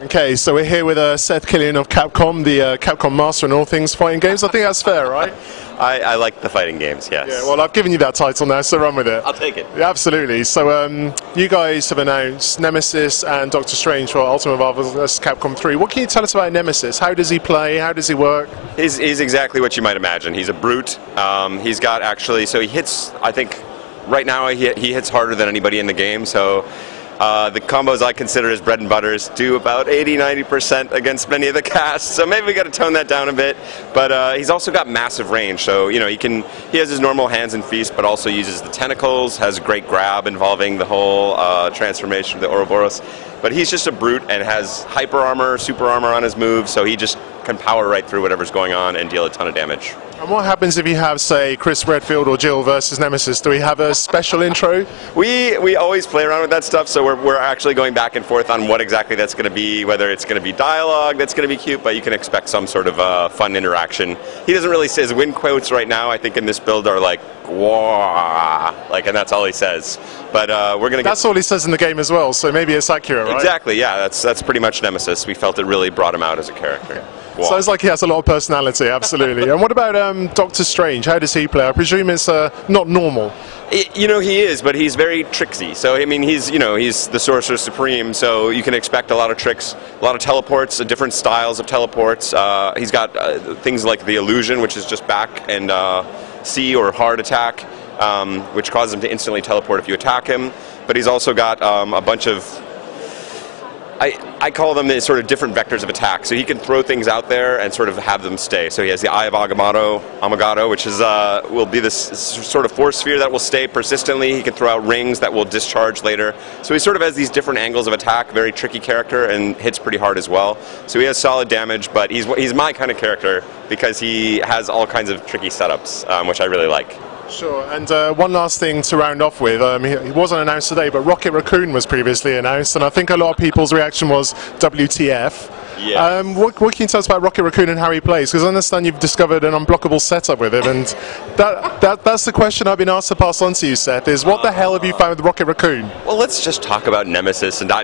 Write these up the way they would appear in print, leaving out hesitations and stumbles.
Okay, so we're here with Seth Killian of Capcom, the Capcom master in all things fighting games. I think that's fair, right? I like the fighting games, yes. Yeah, well, I've given you that title now, so run with it. I'll take it. Yeah, absolutely. So you guys have announced Nemesis and Doctor Strange for Ultimate Marvel vs. Capcom 3. What can you tell us about Nemesis? How does he play? How does he work? He's exactly what you might imagine. He's a brute. He's got actually, so he hits, I think, right now he hits harder than anybody in the game, so the combos I consider as bread and butters do about 80–90% against many of the casts, so maybe we got to tone that down a bit. But he's also got massive range, so you know he has his normal hands and feast, but also uses the tentacles, has great grab involving the whole transformation of the Ouroboros. But he's just a brute and has hyper armor, super armor on his moves, so he just can power right through whatever's going on and deal a ton of damage. And what happens if you have, say, Chris Redfield or Jill versus Nemesis? Do we have a special intro? We always play around with that stuff, so we're actually going back and forth on what exactly that's going to be, whether it's going to be dialogue that's going to be cute, but you can expect some sort of fun interaction. He doesn't really say his win quotes right now, I think in this build are like, "Wah," like, and that's all he says. But we're going to That's all he says in the game as well, so maybe it's accurate, right? Exactly, yeah, that's pretty much Nemesis. We felt it really brought him out as a character. Wow. Sounds like he has a lot of personality, absolutely. And what about Doctor Strange? How does he play? I presume it's not normal. You know, he is, but he's very tricksy. So, I mean, he's the Sorcerer Supreme, so you can expect a lot of tricks, a lot of teleports, different styles of teleports. He's got things like the illusion, which is just back and C or hard attack, which causes him to instantly teleport if you attack him. But he's also got a bunch of, I call them the sort of different vectors of attack. So he can throw things out there and sort of have them stay. So he has the Eye of Agamotto, which is will be this sort of force sphere that will stay persistently. He can throw out rings that will discharge later. So he sort of has these different angles of attack, very tricky character, and hits pretty hard as well. So he has solid damage, but he's my kind of character because he has all kinds of tricky setups, which I really like. Sure, and one last thing to round off with, he wasn't announced today, but Rocket Raccoon was previously announced, and I think a lot of people's reaction was WTF. Yeah. What can you tell us about Rocket Raccoon and how he plays? Because I understand you've discovered an unblockable setup with him, and that's the question I've been asked to pass on to you, Seth, is what the hell have you found with Rocket Raccoon? Well, let's just talk about Nemesis and we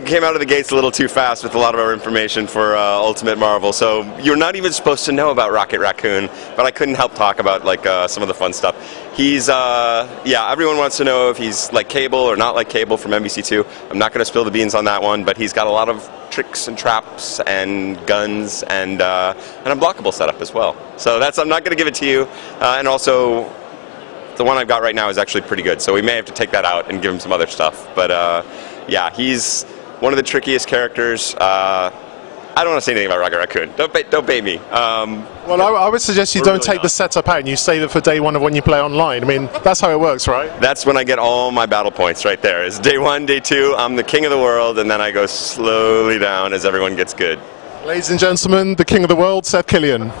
came out of the gates a little too fast with a lot of our information for Ultimate Marvel, so you're not even supposed to know about Rocket Raccoon, but I couldn't help talk about like some of the fun stuff. He's everyone wants to know if he's like Cable or not like Cable from NBC2. I'm not going to spill the beans on that one, but he's got a lot of tricks and traps and guns and an unblockable setup as well. So I'm not going to give it to you, and also the one I've got right now is actually pretty good, so we may have to take that out and give him some other stuff. But yeah, he's one of the trickiest characters. I don't want to say anything about Rocket Raccoon. Don't bait me. Well, I would suggest you don't take the setup out and you save it for day one of when you play online. I mean, that's how it works, right? That's when I get all my battle points right there. It's day one, day two, I'm the king of the world, and then I go slowly down as everyone gets good. Ladies and gentlemen, the king of the world, Seth Killian.